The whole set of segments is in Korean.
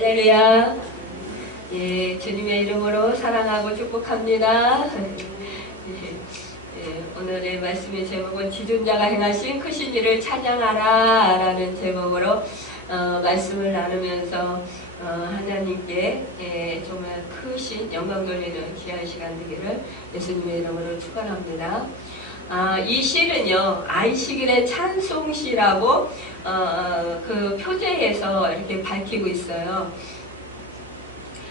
할렐루야. 예, 주님의 이름으로 사랑하고 축복합니다. 예, 오늘의 말씀의 제목은 지존자가 행하신 크신 일을 찬양하라 라는 제목으로 말씀을 나누면서 하나님께 정말 크신 영광 돌리는 귀한 시간 되기를 예수님의 이름으로 축원합니다. 이 시는요, 안식일의 찬송시라고 그 표제에서 이렇게 밝히고 있어요.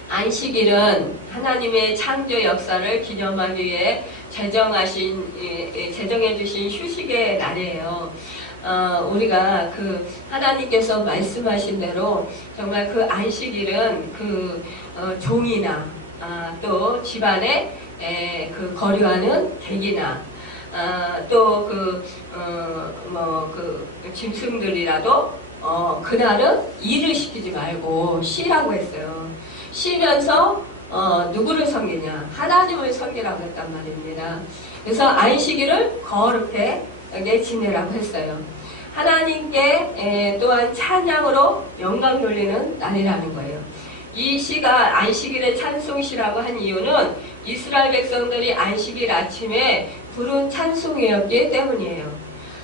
안식일은 하나님의 창조 역사를 기념하기 위해 제정해 주신 휴식의 날이에요. 우리가 그 하나님께서 말씀하신 대로 정말 그 안식일은 그 종이나 또 집안에 그 거류하는 객이나 또 짐승들이라도 그날은 일을 시키지 말고 쉬라고 했어요. 쉬면서 누구를 섬기냐? 하나님을 섬기라고 했단 말입니다. 그래서 안식일을 거룩하게 지내라고 했어요. 하나님께 또한 찬양으로 영광 돌리는 날이라는 거예요. 이 시가 안식일의 찬송시라고 한 이유는 이스라엘 백성들이 안식일 아침에 부른 찬송이었기 때문이에요.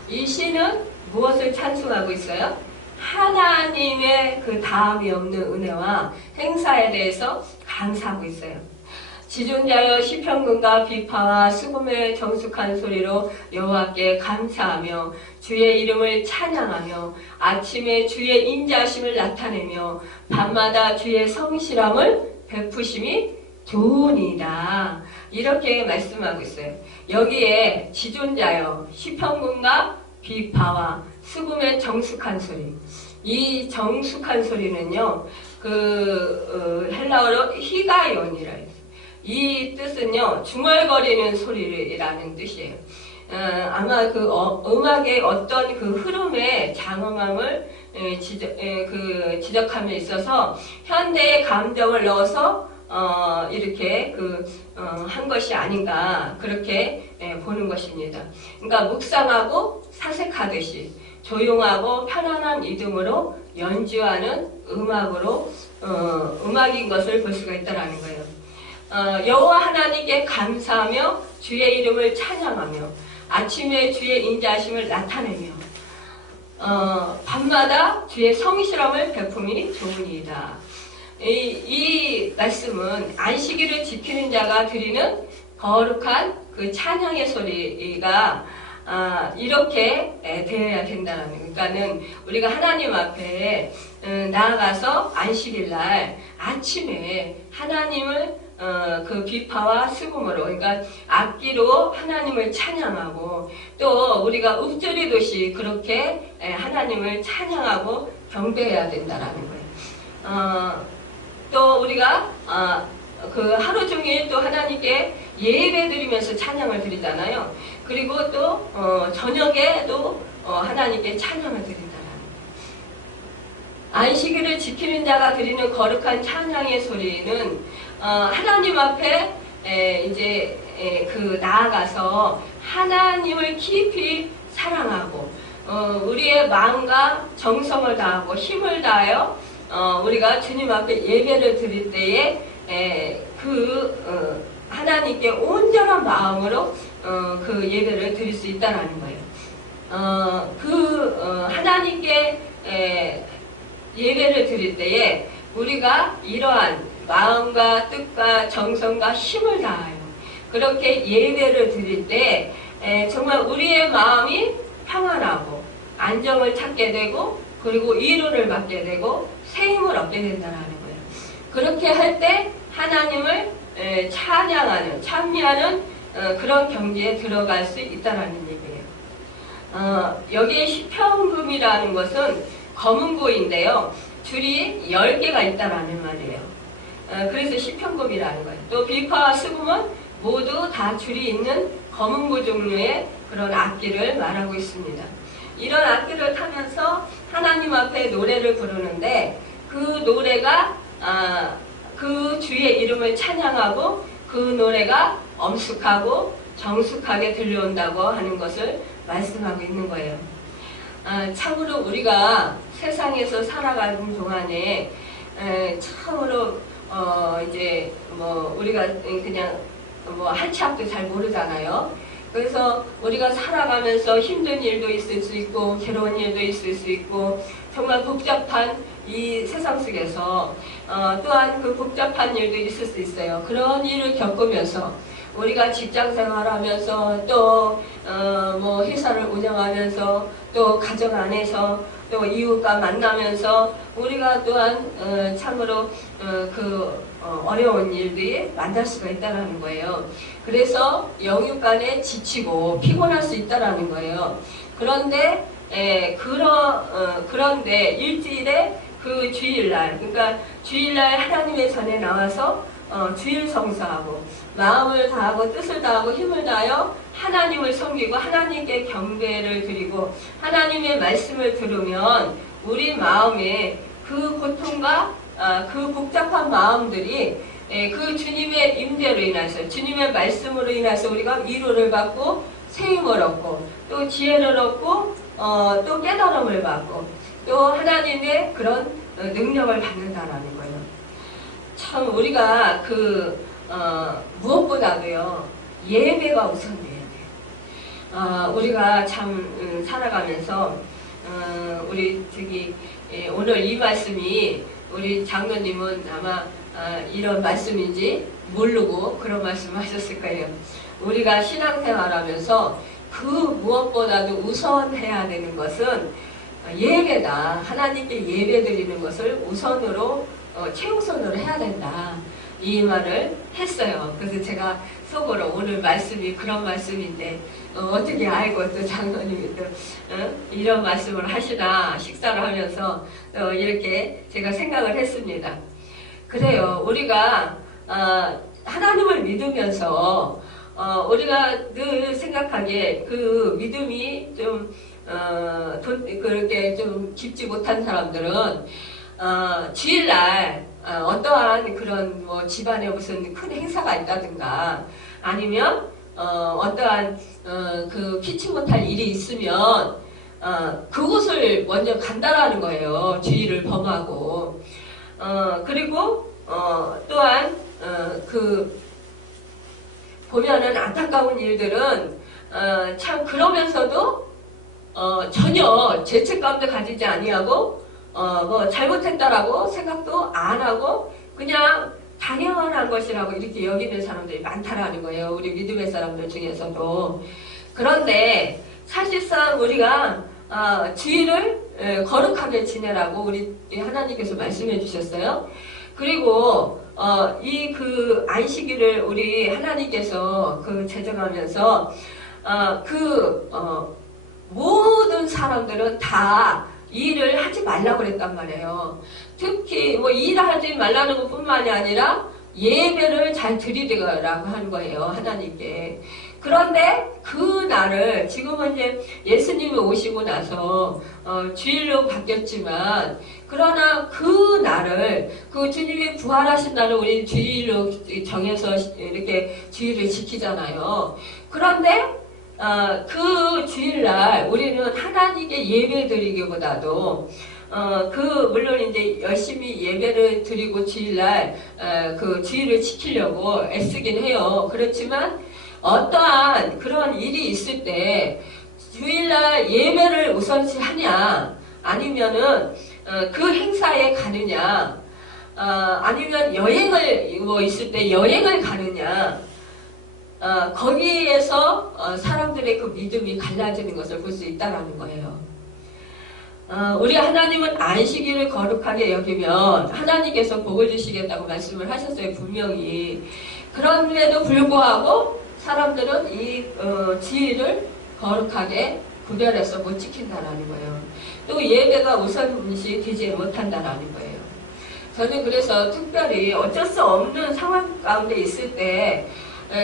이 시는 무엇을 찬송하고 있어요? 하나님의 그 다함이 없는 은혜와 행사에 대해서 감사하고 있어요. 지존자여 시편군과 비파와 수금의 정숙한 소리로 여호와께 감사하며 주의 이름을 찬양하며 아침에 주의 인자심을 나타내며 밤마다 주의 성실함을 베푸심이 좋으니이다. 이렇게 말씀하고 있어요. 여기에 지존자여 시편군과 비파와 수금의 정숙한 소리. 이 정숙한 소리는요, 헬라어로 히가ион이라 해요. 이 뜻은요, 중얼거리는 소리라는 뜻이에요. 아마 음악의 어떤 그 흐름의 장엄함을 지적함에 있어서 현대의 감정을 넣어서 이렇게 한 것이 아닌가 그렇게 보는 것입니다. 그러니까 묵상하고 사색하듯이 조용하고 편안한 리듬으로 연주하는 음악인 것을 볼 수가 있다는 거예요. 여호와 하나님께 감사하며 주의 이름을 찬양하며 아침에 주의 인자하심을 나타내며 밤마다 주의 성실함을 베품이 좋으니이다. 이 말씀은 안식일을 지키는 자가 드리는 거룩한 그 찬양의 소리가 이렇게 되어야 된다는 거예요. 그러니까는 우리가 하나님 앞에 나아가서 안식일 날 아침에 하나님을 그 비파와 수금으로, 그러니까 악기로 하나님을 찬양하고 또 우리가 읊조리듯이 그렇게 하나님을 찬양하고 경배해야 된다라는 거예요. 또 우리가 그 하루 종일 또 하나님께 예배 드리면서 찬양을 드리잖아요. 그리고 또 저녁에도 하나님께 찬양을 드린다는 거예요. 안식일을 지키는 자가 드리는 거룩한 찬양의 소리는 하나님 앞에 나아가서 하나님을 깊이 사랑하고 우리의 마음과 정성을 다하고 힘을 다하여 우리가 주님 앞에 예배를 드릴 때에 하나님께 온전한 마음으로 그 예배를 드릴 수 있다는 거예요. 하나님께 예배를 드릴 때에 우리가 이러한 마음과 뜻과 정성과 힘을 다하여 그렇게 예배를 드릴 때 정말 우리의 마음이 평안하고 안정을 찾게 되고 그리고 위로를 받게 되고 새 힘을 얻게 된다는 거예요. 그렇게 할 때 하나님을 찬양하는, 찬미하는 그런 경지에 들어갈 수 있다는 얘기예요. 여기에 시편금이라는 것은 검은고인데요. 줄이 10개가 있다는 말이에요. 그래서 시편금이라는 거예요. 또 비파와 수금은 모두 다 줄이 있는 검은고 종류의 그런 악기를 말하고 있습니다. 이런 악기를 타면서 하나님 앞에 노래를 부르는데 그 노래가 그 주의 이름을 찬양하고 그 노래가 엄숙하고 정숙하게 들려온다고 하는 것을 말씀하고 있는 거예요. 참으로 우리가 세상에서 살아가는 동안에 참으로 이제 뭐 우리가 그냥 뭐 한치 앞도 잘 모르잖아요. 그래서 우리가 살아가면서 힘든 일도 있을 수 있고 괴로운 일도 있을 수 있고 정말 복잡한 이 세상 속에서 또한 그 복잡한 일도 있을 수 있어요. 그런 일을 겪으면서 우리가 직장 생활하면서 또 뭐 회사를 운영하면서 또 가정 안에서 또 이웃과 만나면서 우리가 또한 참으로 어려운 일들이 만날 수가 있다는 거예요. 그래서 영육간에 지치고 피곤할 수 있다는 거예요. 그런데 그런데 일주일에 그 주일날, 그러니까 주일날 하나님의 전에 나와서 주일 성수하고 마음을 다하고 뜻을 다하고 힘을 다하여 하나님을 섬기고 하나님께 경배를 드리고 하나님의 말씀을 들으면 우리 마음에 그 고통과 그 복잡한 마음들이 그 주님의 임재로 인해서 주님의 말씀으로 인해서 우리가 위로를 받고 세임을 얻고 또 지혜를 얻고 또 깨달음을 받고 또 하나님의 그런 능력을 받는다라는 거예요. 참 우리가 무엇보다도요 예배가 우선돼야 돼요. 우리가 참 살아가면서 우리 오늘 이 말씀이 우리 장로님은 아마 이런 말씀인지 모르고 그런 말씀을 하셨을 거예요. 우리가 신앙생활하면서 그 무엇보다도 우선해야 되는 것은 예배다. 하나님께 예배드리는 것을 우선으로 최우선으로 해야 된다. 이 말을 했어요. 그래서 제가 속으로 오늘 말씀이 그런 말씀인데 어떻게 알고 또 장로님이 또 이런 말씀을 하시나 식사를 하면서 이렇게 제가 생각을 했습니다. 그래요. 우리가 하나님을 믿으면서 우리가 늘 생각하기에 그 믿음이 좀 그렇게 좀 깊지 못한 사람들은 주일날 어떠한 그런 뭐 집안에 무슨 큰 행사가 있다든가 아니면 어떠한 그 피치 못할 일이 있으면 그곳을 먼저 간다라는 거예요. 주일을 범하고 그리고 또한 보면은 안타까운 일들은 참 그러면서도 전혀 죄책감도 가지지 아니하고 뭐 잘못했다라고 생각도 안 하고 그냥 당연한 것이라고 이렇게 여기는 사람들이 많다라는 거예요. 우리 믿음의 사람들 중에서도. 그런데 사실상 우리가 주일을 거룩하게 지내라고 우리 하나님께서 말씀해 주셨어요. 그리고 안식일을 우리 하나님께서 제정하면서 모든 사람들은 다 일을 하지 말라고 그랬단 말이에요. 특히 뭐 일하지 말라는 것뿐만이 아니라 예배를 잘 드리라고 하는 거예요. 하나님께. 그런데 그 날을 지금은 이제 예수님이 오시고 나서 주일로 바뀌었지만 그러나 그 날을 그 주님이 부활하신 날을 우리 주일로 정해서 이렇게 주일을 지키잖아요. 그런데 그 주일날 우리는 하나님께 예배 드리기보다도 물론 이제 열심히 예배를 드리고 주일날 그 주일을 지키려고 애쓰긴 해요. 그렇지만 어떠한 그런 일이 있을 때 주일날 예배를 우선시 하냐 아니면은 그 행사에 가느냐 아니면 여행을 뭐 있을 때 여행을 가느냐 거기에서 사람들의 그 믿음이 갈라지는 것을 볼 수 있다라는 거예요. 우리 하나님은 안식일을 거룩하게 여기면 하나님께서 복을 주시겠다고 말씀을 하셨어요. 분명히. 그런데도 불구하고 사람들은 이 주일을 거룩하게 구별해서 못 지킨다라는 거예요. 또 예배가 우선시 되지 못한다라는 거예요. 저는 그래서 특별히 어쩔 수 없는 상황 가운데 있을 때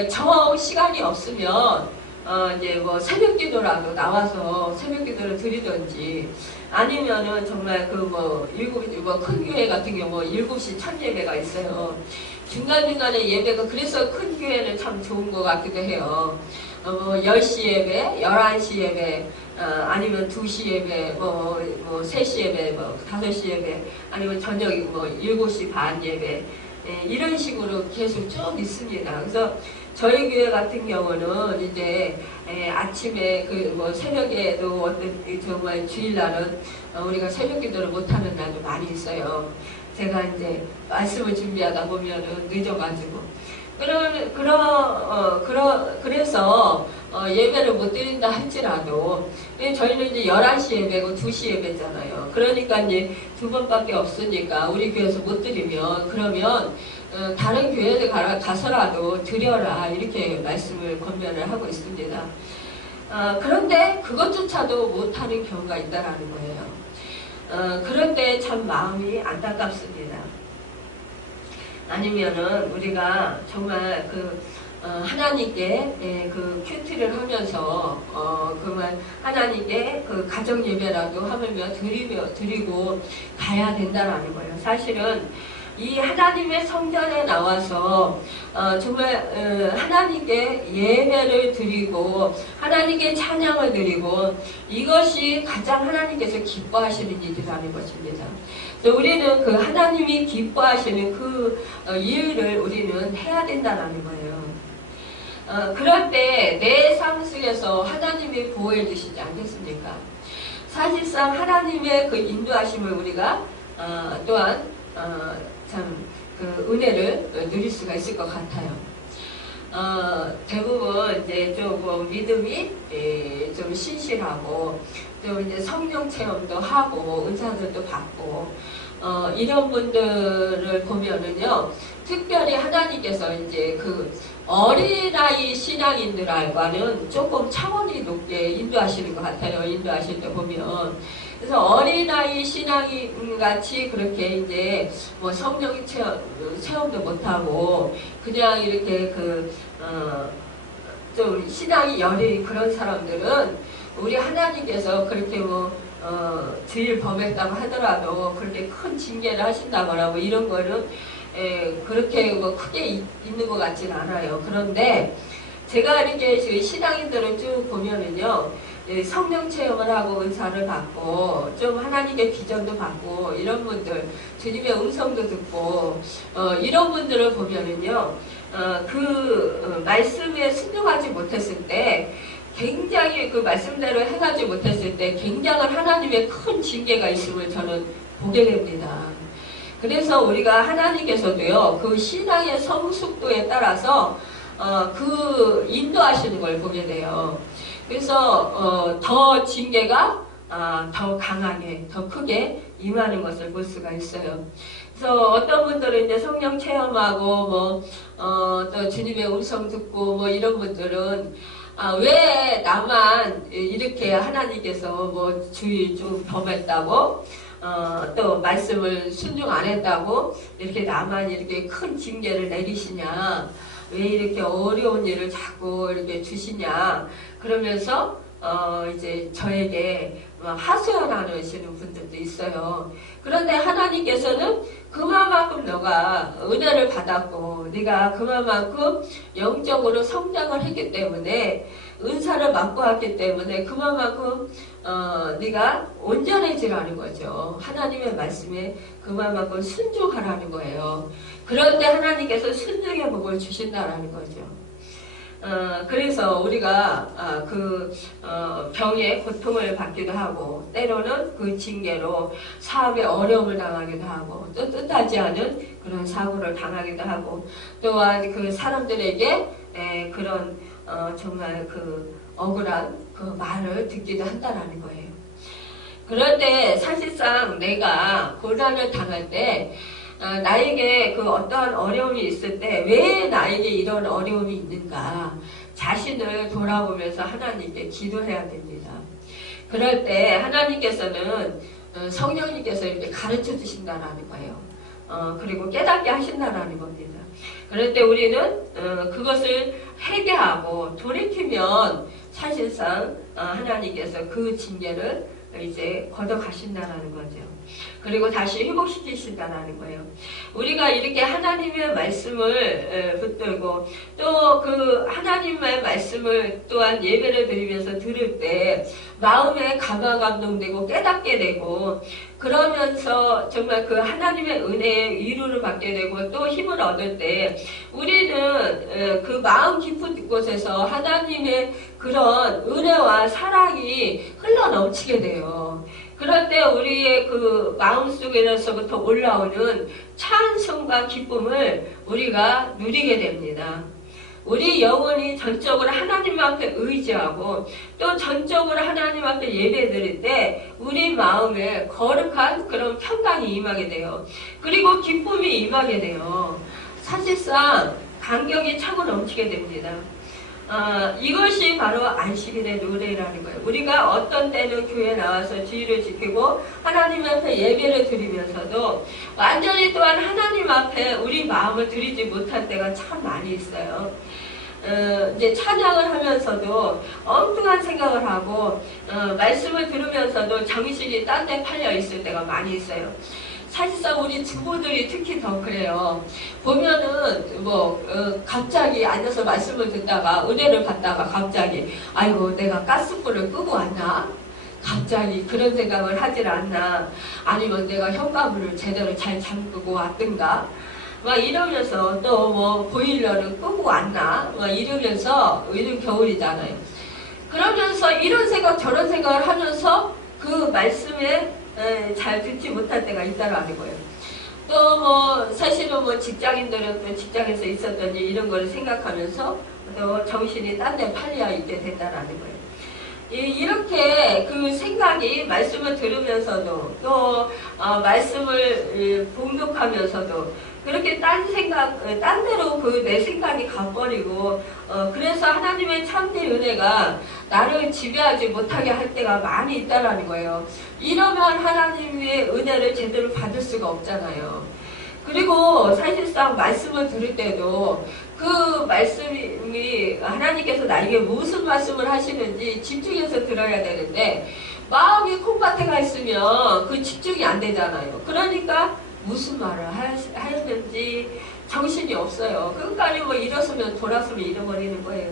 정 시간이 없으면 이제 뭐 새벽 기도라도 나와서 새벽 기도를 드리든지 아니면은 정말 큰 교회 같은 경우 7시 첫 예배가 있어요. 중간중간에 예배가 그래서 큰 교회는 참 좋은 것 같기도 해요. 10시 예배, 11시 예배, 아니면 2시 예배, 3시 예배, 5시 예배, 아니면 저녁 7시 반 예배, 이런 식으로 계속 쭉 있습니다. 그래서 저희 교회 같은 경우는 이제 아침에 새벽에도 어떤 정말 주일날은 우리가 새벽 기도를 못하는 날도 많이 있어요. 제가 이제 말씀을 준비하다 보면은 늦어가지고. 그래서 예배를 못 드린다 할지라도 저희는 이제 11시 예배고 2시 예배잖아요. 그러니까 이제 2번밖에 없으니까 우리 교회에서 못 드리면 그러면 다른 교회에 가서라도 드려라 이렇게 말씀을 권면을 하고 있습니다. 그런데 그것조차도 못하는 경우가 있다라는 거예요. 그런데 참 마음이 안타깝습니다. 아니면은 우리가 정말 하나님께 그 큐티를 하면서 그만 하나님께 그 가정 예배라도 하면 드리고 가야 된다라는 거예요. 사실은 이 하나님의 성전에 나와서 정말 하나님께 예배를 드리고 하나님께 찬양을 드리고 이것이 가장 하나님께서 기뻐하시는 일이라는 것입니다. 그래서 우리는 그 하나님이 기뻐하시는 그 일을 우리는 해야 된다는 거예요. 그럴 때 내 삶 속에서 하나님이 보호해 주시지 않겠습니까? 사실상 하나님의 그 인도하심을 우리가 또한 참 그 은혜를 누릴 수가 있을 것 같아요. 대부분 이제 조금 믿음이 좀 신실하고 또 이제 성령 체험도 하고 은사들도 받고 이런 분들을 보면은요, 특별히 하나님께서 이제 그 어린아이 신앙인들과는 조금 차원이 높게 인도하시는 것 같아요. 인도하실 때 보면. 그래서 어린아이 신앙인 같이 그렇게 이제 성령 체험도 못하고 그냥 이렇게 좀 신앙이 여린 그런 사람들은 우리 하나님께서 그렇게 죄를 범했다고 하더라도 그렇게 큰 징계를 하신다거나 이런 거는 그렇게 크게 있는 것 같지는 않아요. 그런데 제가 이렇게 신앙인들을 쭉 보면은요, 성령 체험을 하고 은사를 받고 좀 하나님의 비전도 받고 이런 분들, 주님의 음성도 듣고 이런 분들을 보면은요, 그 말씀에 순종하지 못했을 때 굉장히 그 말씀대로 행하지 못했을 때 굉장한 하나님의 큰 징계가 있음을 저는 보게 됩니다. 그래서 우리가 하나님께서도요, 그 신앙의 성숙도에 따라서 그 인도하시는 걸 보게 돼요. 그래서 더 징계가 더 강하게, 더 크게 임하는 것을 볼 수가 있어요. 그래서 어떤 분들은 이제 성령 체험하고 또 주님의 음성 듣고 이런 분들은 왜 나만 이렇게 하나님께서 주의 좀 범했다고 또 말씀을 순종 안 했다고 이렇게 나만 이렇게 큰 징계를 내리시냐, 왜 이렇게 어려운 일을 자꾸 이렇게 주시냐 그러면서 이제 저에게 하소연하시는 분들도 있어요. 그런데 하나님께서는 그만큼 너가 은혜를 받았고 네가 그만큼 영적으로 성장을 했기 때문에 은사를 맡고 왔기 때문에 그만큼 네가 온전해지라는 거죠. 하나님의 말씀에 그만큼 순종하라는 거예요. 그런데 하나님께서 순종의 복을 주신다라는 거죠. 그래서 우리가 병의 고통을 받기도 하고 때로는 그 징계로 사업에 어려움을 당하기도 하고 또 뜻하지 않은 그런 사고를 당하기도 하고 또한 그 사람들에게 그런 정말 그 억울한 그 말을 듣기도 한다라는 거예요. 그런데 사실상 내가 고난을 당할 때 나에게 그 어떠한 어려움이 있을 때 왜 나에게 이런 어려움이 있는가 자신을 돌아보면서 하나님께 기도해야 됩니다. 그럴 때 하나님께서는 성령님께서 이렇게 가르쳐 주신다라는 거예요. 그리고 깨닫게 하신다라는 겁니다. 그럴 때 우리는 그것을 회개하고 돌이키면 사실상 하나님께서 그 징계를 이제 걷어가신다라는 거죠. 그리고 다시 회복시키신다는 거예요. 우리가 이렇게 하나님의 말씀을 붙들고 또 그 하나님의 말씀을 또한 예배를 드리면서 들을 때 마음에 감화감동되고 깨닫게 되고 그러면서 정말 그 하나님의 은혜의 위로를 받게 되고 또 힘을 얻을 때 우리는 그 마음 깊은 곳에서 하나님의 그런 은혜와 사랑이 흘러넘치게 돼요. 그럴 때 우리의 그 마음속에서부터 올라오는 찬송과 기쁨을 우리가 누리게 됩니다. 우리 영혼이 전적으로 하나님 앞에 의지하고 또 전적으로 하나님 앞에 예배드릴 때 우리 마음에 거룩한 그런 평강이 임하게 돼요. 그리고 기쁨이 임하게 돼요. 사실상 감격이 차고 넘치게 됩니다. 이것이 바로 안식일의 노래라는 거예요. 우리가 어떤 때는 교회에 나와서 주의를 지키고 하나님 앞에 예배를 드리면서도 완전히 또한 하나님 앞에 우리 마음을 드리지 못할 때가 참 많이 있어요. 이제 찬양을 하면서도 엉뚱한 생각을 하고 말씀을 들으면서도 정신이 딴 데 팔려 있을 때가 많이 있어요. 사실상 우리 주부들이 특히 더 그래요. 보면은 갑자기 앉아서 말씀을 듣다가 은혜를 받다가 갑자기 아이고 내가 가스불을 끄고 왔나? 갑자기 그런 생각을 하질 않나? 아니면 내가 현관문을 제대로 잘 잠그고 왔든가? 막 이러면서 또 보일러를 끄고 왔나? 막 이러면서 요즘 겨울이잖아요. 그러면서 이런 생각 저런 생각을 하면서 그 말씀에 잘 듣지 못할 때가 있다라는 거예요. 또 사실은 직장인들은 또 직장에서 있었던 일 이런 걸 생각하면서 또 정신이 딴 데 팔려 있게 된다라는 거예요. 이렇게 그 생각이 말씀을 들으면서도 또 말씀을 봉독하면서도 그렇게 딴 데로 내 생각이 가버리고, 그래서 하나님의 참된 은혜가 나를 지배하지 못하게 할 때가 많이 있다라는 거예요. 이러면 하나님의 은혜를 제대로 받을 수가 없잖아요. 그리고 사실상 말씀을 들을 때도 그 말씀이 하나님께서 나에게 무슨 말씀을 하시는지 집중해서 들어야 되는데, 마음이 콩밭에가 있으면 그 집중이 안 되잖아요. 그러니까 무슨 말을 하였는지 정신이 없어요. 그러니까 일어서면 돌아서면 잃어버리는 거예요.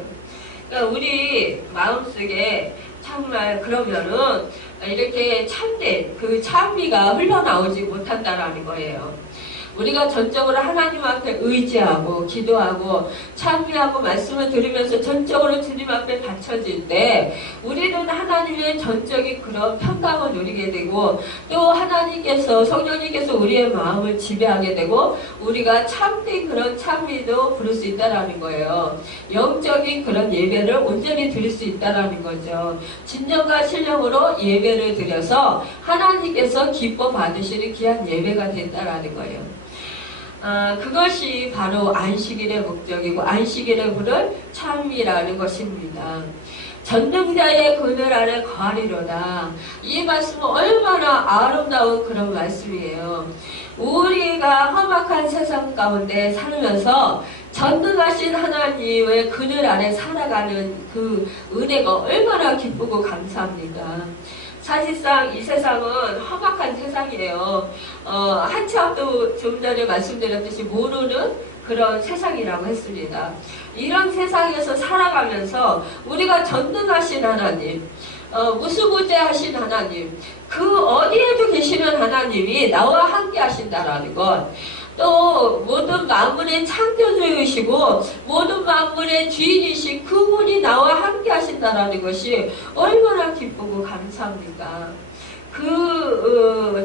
그러니까 우리 마음속에 정말 그러면은 이렇게 참된 그 찬미가 흘러나오지 못한다라는 거예요. 우리가 전적으로 하나님 앞에 의지하고 기도하고 찬미하고 말씀을 들으면서 전적으로 주님 앞에 받쳐질 때 우리는 하나님의 전적인 그런 평강을 누리게 되고 또 하나님께서 성령님께서 우리의 마음을 지배하게 되고 우리가 참된 그런 찬미도 부를 수 있다라는 거예요. 영적인 그런 예배를 온전히 드릴 수 있다라는 거죠. 진정과 신령으로 예배를 드려서 하나님께서 기뻐 받으시는 귀한 예배가 된다라는 거예요. 그것이 바로 안식일의 목적이고 안식일의 부를 찬미라는 것입니다. 전능자의 그늘 아래 거하리로다. 이 말씀은 얼마나 아름다운 그런 말씀이에요. 우리가 험악한 세상 가운데 살면서 전능하신 하나님의 그늘 아래 살아가는 그 은혜가 얼마나 기쁘고 감사합니까? 사실상 이 세상은 험악한 세상이에요. 한참도 좀 전에 말씀드렸듯이 모르는 그런 세상이라고 했습니다. 이런 세상에서 살아가면서 우리가 전능하신 하나님, 무수부재하신 하나님, 그 어디에도 계시는 하나님이 나와 함께 하신다라는 것, 또 모든 만물의 창조주이시고 모든 만물의 주인이신 그분이 나와 함께 하신다라는 것이 얼마나 기쁘고 감사합니까?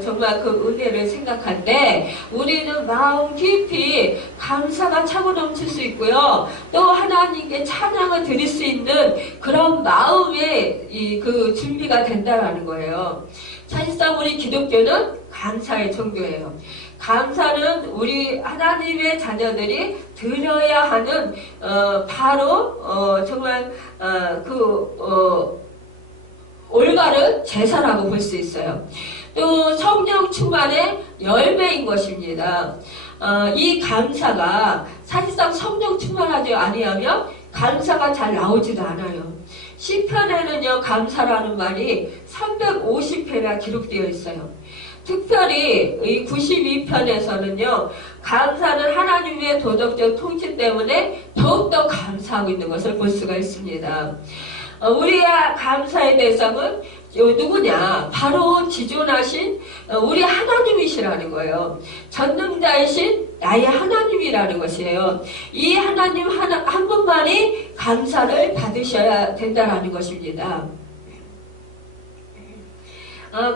정말 그 은혜를 생각할 때 우리는 마음 깊이 감사가 차고 넘칠 수 있고요. 또 하나님께 찬양을 드릴 수 있는 그런 마음의 그 준비가 된다라는 거예요. 사실상 우리 기독교는 감사의 종교예요. 감사는 우리 하나님의 자녀들이 드려야 하는 바로 정말 올바른 제사라고 볼 수 있어요. 또 성령 충만의 열매인 것입니다. 이 감사가 사실상 성령 충만하지 아니하면 감사가 잘 나오지도 않아요. 시편에는요 감사라는 말이 350회나 기록되어 있어요. 특별히 이 92편에서는요, 감사는 하나님의 도덕적 통치 때문에 더욱더 감사하고 있는 것을 볼 수가 있습니다. 우리의 감사의 대상은 누구냐? 바로 지존하신 우리 하나님이시라는 거예요. 전능자이신 나의 하나님이라는 것이에요. 이 하나님 한 분만이 감사를 받으셔야 된다는 것입니다.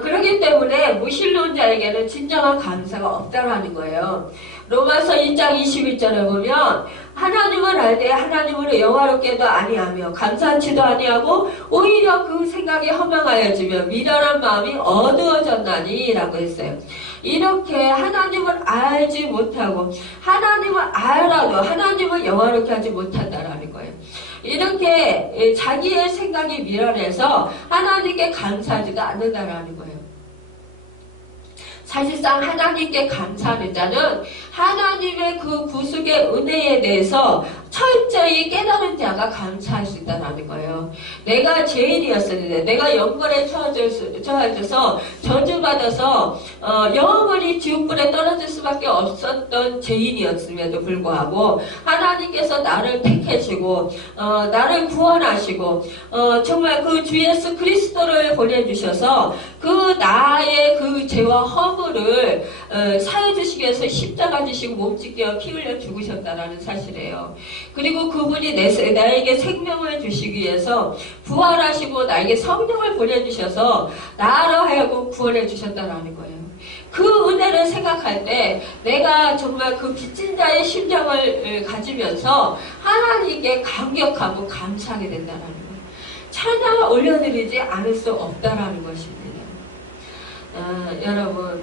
그렇기 때문에 무신론자에게는 진정한 감사가 없다라는 거예요. 로마서 2장 21절에 보면 하나님을 알되 하나님으로 영화롭게도 아니하며 감사치도 아니하고 오히려 그 생각이 허망하여지며 미련한 마음이 어두워졌나니 라고 했어요. 이렇게 하나님을 알지 못하고 하나님을 알아도 하나님을 영화롭게 하지 못한다라는 거예요. 이렇게 자기의 생각이 미련해서 하나님께 감사하지도 않는다라는 거예요. 사실상 하나님께 감사하는 자는 하나님의 그 구속의 은혜에 대해서 철저히 깨달은 자가 감사할 수 있다는 거예요. 내가 죄인이었었는데 내가 영벌에 처해져서 저주받아서 영원히 지옥불에 떨어질 수밖에 없었던 죄인이었음에도 불구하고 하나님께서 나를 택해주고 나를 구원하시고 정말 그 주 예수 그리스도를 보내주셔서 그 나의 그 죄와 허물을 사해주시기 위해서 십자가 지시고 몸짓겨 피 흘려 죽으셨다는 사실이에요. 그리고 그분이 나에게 생명을 주시기 위해서 부활하시고 나에게 성령을 보내주셔서 나로 하여금 구원해 주셨다는 거예요. 그 은혜를 생각할 때 내가 정말 그 빚진 자의 심정을 가지면서 하나님께 감격하고 감사하게 된다는 거예요. 찬양을 올려드리지 않을 수 없다라는 것입니다. 여러분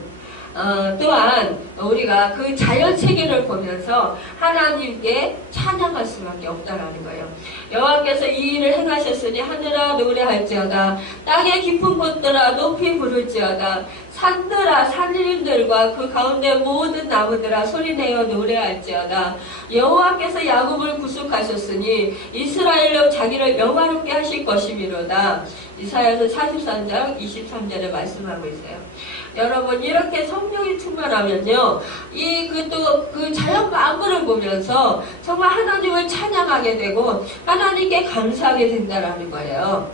또한 우리가 그 자연 세계를 보면서 하나님께 찬양할 수밖에 없다라는 거예요. 여호와께서 이 일을 행하셨으니 하늘아 노래할지어다 땅의 깊은 곳들아 높이 부를지어다 산들아 산림들과 그 가운데 모든 나무들아 소리내어 노래할지어다 여호와께서 야곱을 구속하셨으니 이스라엘로 자기를 영화롭게 하실 것이미로다. 이사야서 43장 23절에 말씀하고 있어요. 여러분 이렇게 성령이 충만하면요 그 자연 만물을 보면서 정말 하나님을 찬양하게 되고 하나님께 감사하게 된다라는 거예요.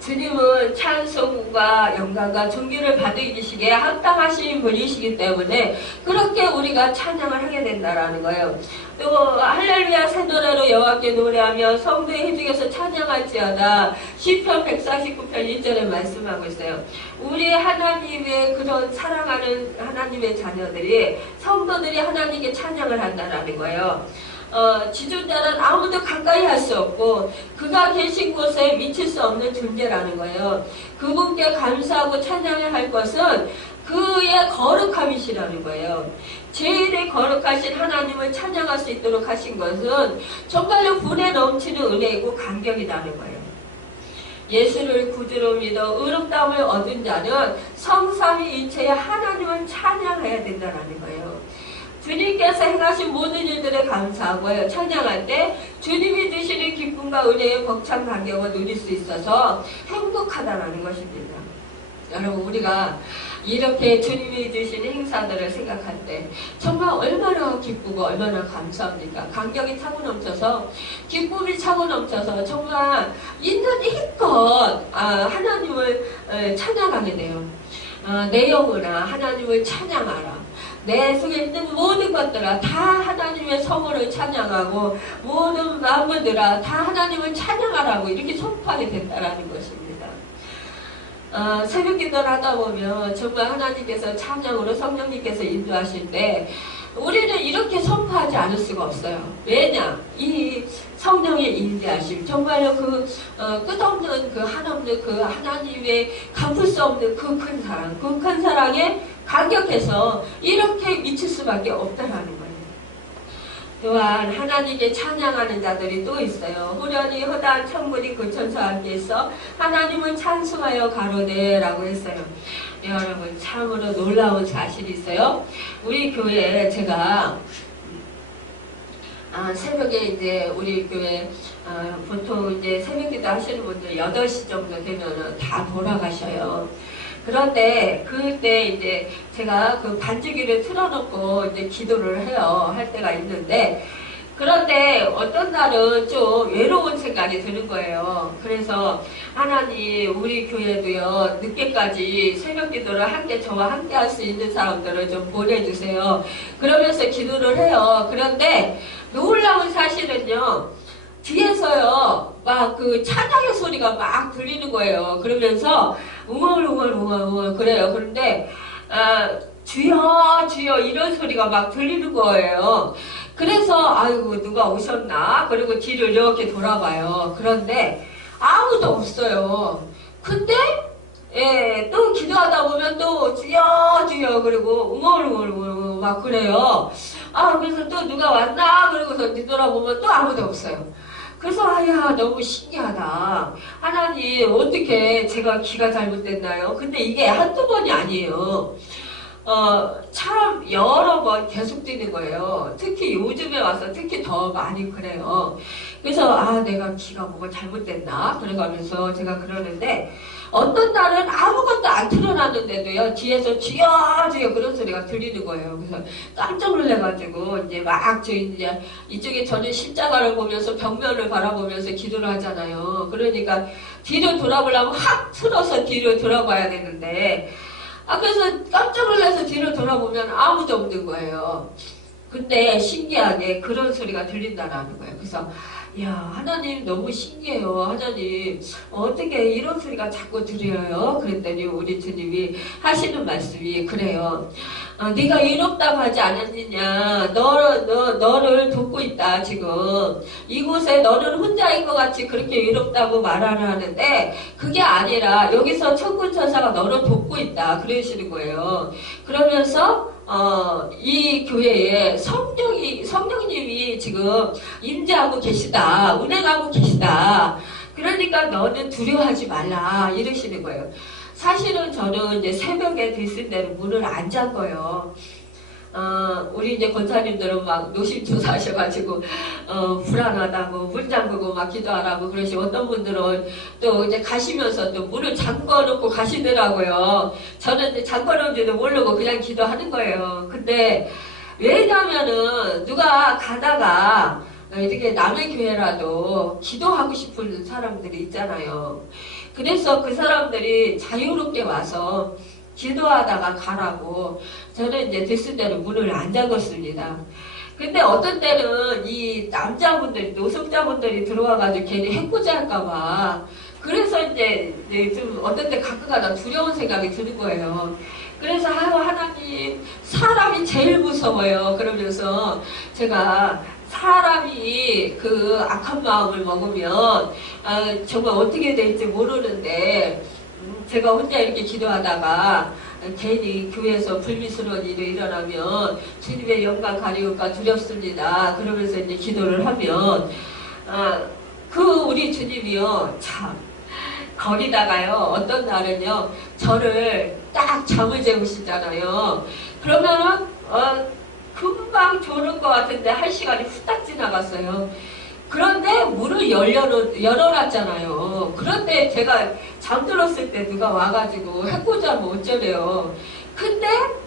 주님은 찬송과 영광과 존귀를 받으시기에 합당하신 분이시기 때문에 그렇게 우리가 찬양을 하게 된다라는 거예요. 또 할렐루야 새 노래로 여호와께 노래하며 성도의 회중에서 찬양할지어다 시편 149편 1절에 말씀하고 있어요. 우리 하나님의 그런 사랑하는 하나님의 자녀들이 성도들이 하나님께 찬양을 한다라는 거예요. 지존자는 아무도 가까이 할 수 없고 그가 계신 곳에 미칠 수 없는 존재라는 거예요. 그분께 감사하고 찬양을 할 것은 그의 거룩함이시라는 거예요. 제일의 거룩하신 하나님을 찬양할 수 있도록 하신 것은 정말로 분에 넘치는 은혜이고 감격이라는 거예요. 예수를 구주로 믿어 의롭다움을 얻은 자는 성삼위일체의 하나님을 찬양해야 된다는 거예요. 주님께서 행하신 모든 일들에 감사하고요. 찬양할 때 주님이 주시는 기쁨과 은혜의 벅찬 감격을 누릴 수 있어서 행복하다는 것입니다. 여러분 우리가 이렇게 주님이 주시는 행사들을 생각할 때 정말 얼마나 기쁘고 얼마나 감사합니까? 감격이 차고 넘쳐서 기쁨이 차고 넘쳐서 정말 있는 힘껏 하나님을 찬양하게 돼요. 내 영혼아 하나님을 찬양하라. 내 속에 있는 모든 것들아 다 하나님의 성호를 찬양하고 모든 만물들아 다 하나님을 찬양하라고 이렇게 선포하게 된다는 것입니다. 새벽 기도를 하다 보면 정말 하나님께서 찬양으로 성령님께서 인도하실 때 우리는 이렇게 선포하지 않을 수가 없어요. 왜냐? 이 성령의 인도하심 정말로 그 끝없는 그 한없는 그 하나님의 갚을 수 없는 그 큰 사랑 그 큰 사랑에 감격해서 이렇게 미칠 수밖에 없다라는 거예요. 또한 하나님께 찬양하는 자들이 또 있어요. 후련히 허다한 천군이 그 천사와 함께 있어 하나님을 찬송하여 가로되 라고 했어요. 여러분 참으로 놀라운 사실이 있어요. 우리 교회에 제가 새벽에 이제 우리 교회 보통 이제 새벽기도 하시는 분들 8시 정도 되면은 다 돌아가셔요. 그런데 그때 이제 제가 그 반주기를 틀어놓고 이제 기도를 해요. 할 때가 있는데, 그런데 어떤 날은 좀 외로운 생각이 드는 거예요. 그래서 하나님, 우리 교회도요, 늦게까지 새벽 기도를 함께 저와 함께 할 수 있는 사람들을 좀 보내주세요. 그러면서 기도를 해요. 그런데 놀라운 사실은요, 뒤에서요, 막 그 찬양의 소리가 막 들리는 거예요. 그러면서 웅얼웅얼 그래요. 그런데 주여 주여 이런 소리가 막 들리는 거예요. 그래서 아이고 누가 오셨나? 그리고 뒤를 이렇게 돌아봐요. 그런데 아무도 없어요. 근데 또 기도하다 보면 또 주여 주여 그리고 웅얼웅얼 막 그래요. 그래서 또 누가 왔나? 그러고서 뒤돌아보면 또 아무도 없어요. 그래서 아야 너무 신기하다. 하나님 어떻게 제가 귀가 잘못됐나요? 근데 이게 한두 번이 아니에요. 참 여러 번 계속 뛰는 거예요. 특히 요즘에 와서 특히 더 많이 그래요. 그래서 내가 귀가 뭐가 잘못됐나? 그래가면서 제가 그러는데 어떤 날은 아무것도 안 틀어놨는데도요 뒤에서 주여 주여 그런 소리가 들리는 거예요. 그래서 깜짝 놀래가지고 이제 막 이제 이쪽에 저는 십자가를 보면서 벽면을 바라보면서 기도를 하잖아요. 그러니까 뒤로 돌아보려면 확 틀어서 뒤로 돌아봐야 되는데 그래서 깜짝 놀라서 뒤로 돌아보면 아무도 없는 거예요. 근데 신기하게 그런 소리가 들린다라는 거예요. 그래서 야 하나님 너무 신기해요. 하나님 어떻게 이런 소리가 자꾸 들려요? 그랬더니 우리 주님이 하시는 말씀이 그래요. 네가 이롭다고 하지 않았느냐. 너를 돕고 있다 지금. 이곳에 너는 혼자인 것 같이 그렇게 이롭다고 말하려 하는데 그게 아니라 여기서 천군 천사가 너를 돕고 있다. 그러시는 거예요. 그러면서 이 교회에 성령님이 지금 임재하고 계시다. 운행하고 계시다. 그러니까 너는 두려워하지 말라. 이러시는 거예요. 사실은 저는 이제 새벽에 됐을 때는 문을 안 잠궈요. 우리 이제 권사님들은 막 노심초사하셔가지고, 불안하다고, 문 잠그고 막 기도하라고 그러시고, 어떤 분들은 또 이제 가시면서 또 문을 잠궈놓고 가시더라고요. 저는 이제 잠궈놓은지도 모르고 그냥 기도하는 거예요. 근데, 왜냐면은, 누가 가다가, 이렇게 남의 교회라도 기도하고 싶은 사람들이 있잖아요. 그래서 그 사람들이 자유롭게 와서 기도하다가 가라고 저는 이제 됐을 때는 문을 안 잠궜습니다. 근데 어떤 때는 이 남자분들이, 노숙자분들이 들어와가지고 괜히 해코지 할까봐 그래서 이제 좀 어떤 때 가끔가다 두려운 생각이 드는 거예요. 그래서 하나님 사람이 제일 무서워요. 그러면서 제가 사람이 그 악한 마음을 먹으면 정말 어떻게 될지 모르는데 제가 혼자 이렇게 기도하다가 괜히 교회에서 불미스러운 일이 일어나면 주님의 영광 가리울까 두렵습니다. 그러면서 이제 기도를 하면 그 우리 주님이요 참 거기다가요 어떤 날은요 저를 딱 잠을 재우시잖아요. 그러면은 금방 조는 것 같은데 1시간이 후딱 지나갔어요. 그런데 문을 열어놨잖아요. 그런데 제가 잠들었을 때 누가 와가지고 해코지하면 어쩌래요. 근데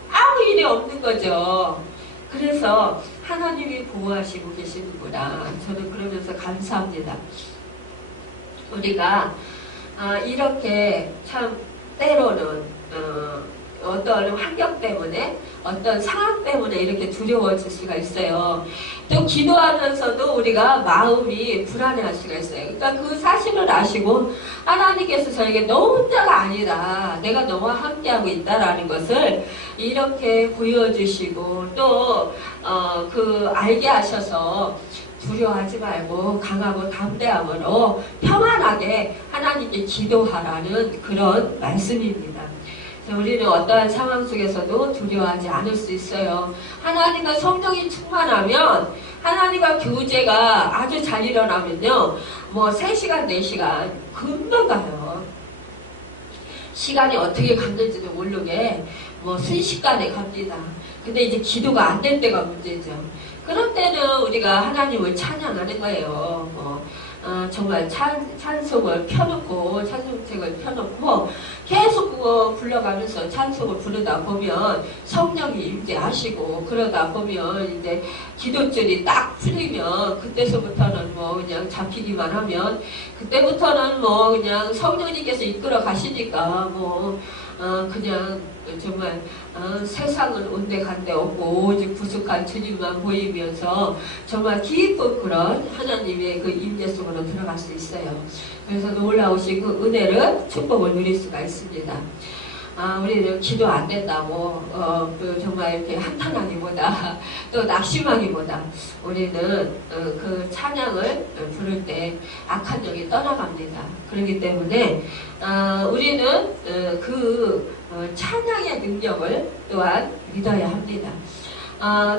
아무 일이 없는 거죠. 그래서 하나님이 보호하시고 계시는구나. 저는 그러면서 감사합니다. 우리가 이렇게 참 때로는 어떤 환경 때문에 어떤 상황 때문에 이렇게 두려워질 수가 있어요. 또 기도하면서도 우리가 마음이 불안해할 수가 있어요. 그러니까 그 사실을 아시고 하나님께서 저에게 너 혼자가 아니다. 내가 너와 함께하고 있다라는 것을 이렇게 보여주시고 또 알게 하셔서 두려워하지 말고 강하고 담대함으로 평안하게 하나님께 기도하라는 그런 말씀입니다. 우리는 어떠한 상황 속에서도 두려워하지 않을 수 있어요. 하나님과 성령이 충만하면 하나님과 교제가 아주 잘 일어나면요. 3시간, 4시간 금방 가요. 시간이 어떻게 갔는지도 모르게 순식간에 갑니다. 근데 이제 기도가 안 될 때가 문제죠. 그런 때는 우리가 하나님을 찬양하는 거예요. 정말 찬송을 펴놓고 찬송책을 펴놓고 계속 그거 불러가면서 찬송을 부르다 보면 성령이 임재하시고 그러다 보면 이제 기도줄이 딱 풀리면 그때서부터는 뭐 그냥 잡히기만 하면 그때부터는 뭐 그냥 성령님께서 이끌어 가시니까 뭐 그냥 정말 세상은 온데간데 없고 오직 부족한 주님만 보이면서 정말 깊은 그런 하나님의 그 임재 속으로 들어갈 수 있어요. 그래서 놀라우신 그 은혜를 축복을 누릴 수가 있습니다. 우리는 기도 안 된다고 정말 이렇게 한탄하기보다 또 낙심하기보다 우리는 그 찬양을 부를 때 악한 영이 떠나갑니다. 그렇기 때문에 우리는 그 찬양의 능력을 또한 믿어야 합니다.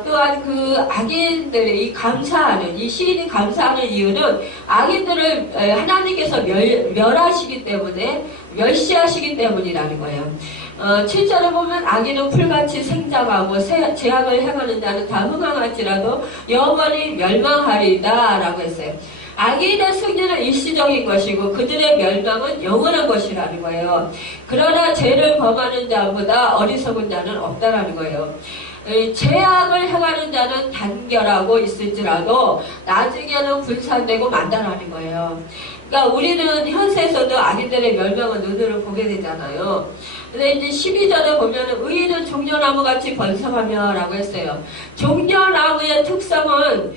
또한 그 악인들의 이 감사하는, 이 시인이 감사하는 이유는 악인들을 하나님께서 멸하시기 때문에, 멸시하시기 때문이라는 거예요. 7절에 보면 악인은 풀같이 생장하고 재앙을 행하는 자는 다 흥황할지라도 영원히 멸망하리다 라고 했어요. 악인의 승리는 일시적인 것이고 그들의 멸망은 영원한 것이라는 거예요. 그러나 죄를 범하는 자보다 어리석은 자는 없다라는 거예요. 죄악을 행하는 자는 단결하고 있을지라도 나중에는 분산되고 만다라는 거예요. 그러니까 우리는 현세에서도 악인들의 멸망을 눈으로 보게 되잖아요. 근데 이제 12절에 보면 의인은 종려나무같이 번성하며 라고 했어요. 종려나무의 특성은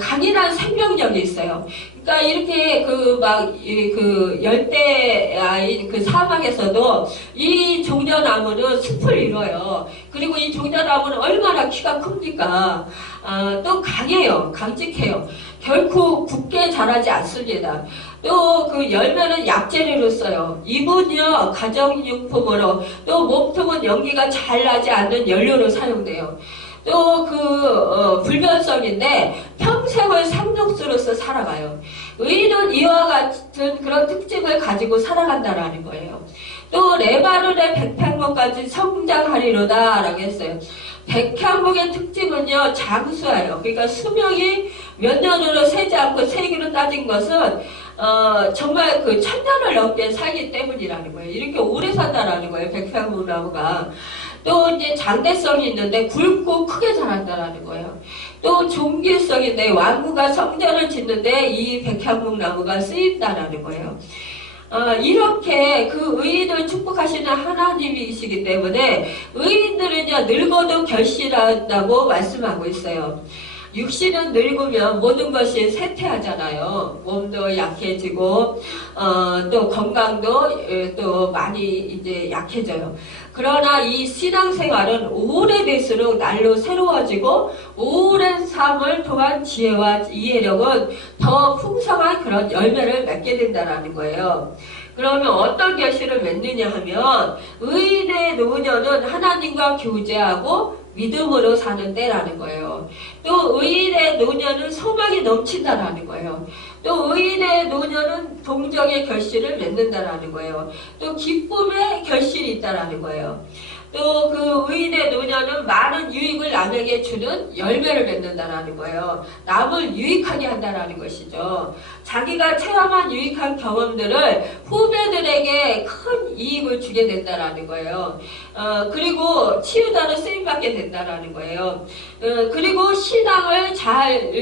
강인한 생명력이 있어요. 그러니까 이렇게 그 열대인 그 사막에서도 이 종려나무는 숲을 이뤄요. 그리고 이 종려나무는 얼마나 키가 큽니까? 또 강해요. 강직해요. 결코 굳게 자라지 않습니다. 또 그 열매는 약재료로 써요. 잎은요 가정용품으로, 또 몸통은 연기가 잘 나지 않는 연료로 사용돼요. 또 불변성인데 평생을 상록수로서 살아가요. 의인은 이와 같은 그런 특징을 가지고 살아간다라는 거예요. 또 레바논의 백향목까지 성장하리로다 라고 했어요. 백향목의 특징은요 장수예요. 그러니까 수명이 몇 년으로 세지 않고 세기로 따진 것은 정말 그 1000년을 넘게 살기 때문이라는 거예요. 이렇게 오래 산다라는 거예요. 백향목 나무가. 또 이제 장대성이 있는데 굵고 크게 자란다라는 거예요. 또 종길성인데 왕후가 성전을 짓는데 이 백향목 나무가 쓰인다라는 거예요. 이렇게 그 의인을 축복하시는 하나님이시기 때문에 의인들은요 늙어도 결실한다고 말씀하고 있어요. 육신은 늙으면 모든 것이 쇠퇴하잖아요. 몸도 약해지고 또 건강도 또 많이 이제 약해져요. 그러나 이 신앙생활은 오래될수록 날로 새로워지고 오랜 삶을 통한 지혜와 이해력은 더 풍성한 그런 열매를 맺게 된다는 거예요. 그러면 어떤 결실을 맺느냐 하면 의인의 노년은 하나님과 교제하고 믿음으로 사는 때라는 거예요. 또 의인의 노년은 소망이 넘친다라는 거예요. 또 의인의 노년은 동정의 결실을 맺는다라는 거예요. 또 기쁨의 결실이 있다라는 거예요. 또 그 의인의 노년은 많은 유익을 남에게 주는 열매를 맺는다라는 거예요. 남을 유익하게 한다라는 것이죠. 자기가 체험한 유익한 경험들을 후배들에게 큰 이익을 주게 된다라는 거예요. 그리고 치유자로 쓰임받게 된다라는 거예요. 그리고 신앙을 잘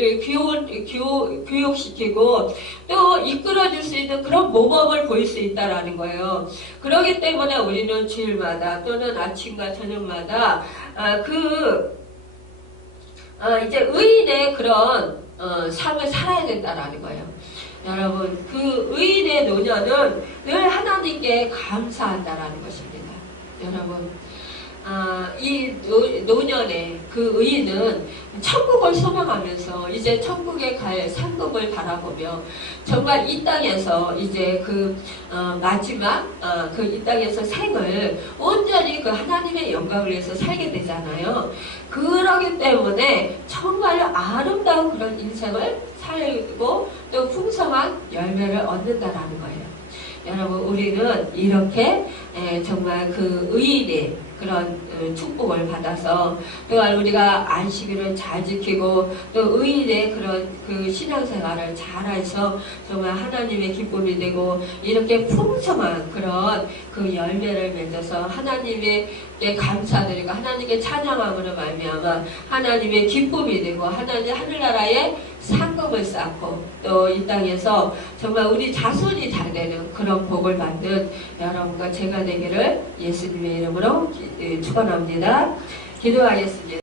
교육시키고 또 이끌어줄 수 있는 그런 모범을 보일 수 있다라는 거예요. 그렇기 때문에 우리는 주일마다 또는 아침과 저녁마다 이제 의인의 그런 삶을 살아야 된다라는 거예요. 여러분, 그 의인의 노년은 늘 하나님께 감사한다라는 것입니다. 여러분, 이 노년에 그 의인은 천국을 소망하면서 이제 천국에 갈 상급을 바라보며 정말 이 땅에서 이제 마지막 이 땅에서 생을 온전히 그 하나님의 영광을 위해서 살게 되잖아요. 그러기 때문에 정말 아름다운 그런 인생을 살고 또 풍성한 열매를 얻는다라는 거예요. 여러분, 우리는 이렇게 정말 그 의인의 그런 축복을 받아서 또한 우리가 안식일을 잘 지키고 또 의인의 그런 그 신앙생활을 잘해서 정말 하나님의 기쁨이 되고 이렇게 풍성한 그런 그 열매를 맺어서 하나님께 감사드리고 하나님께 찬양함으로 말미암아 하나님의 기쁨이 되고 하나님 하늘나라의 상급을 쌓고 또 이 땅에서 정말 우리 자손이 다 되는 그런 복을 받는 여러분과 제가 되기를 예수님의 이름으로 축원합니다. 기도하겠습니다.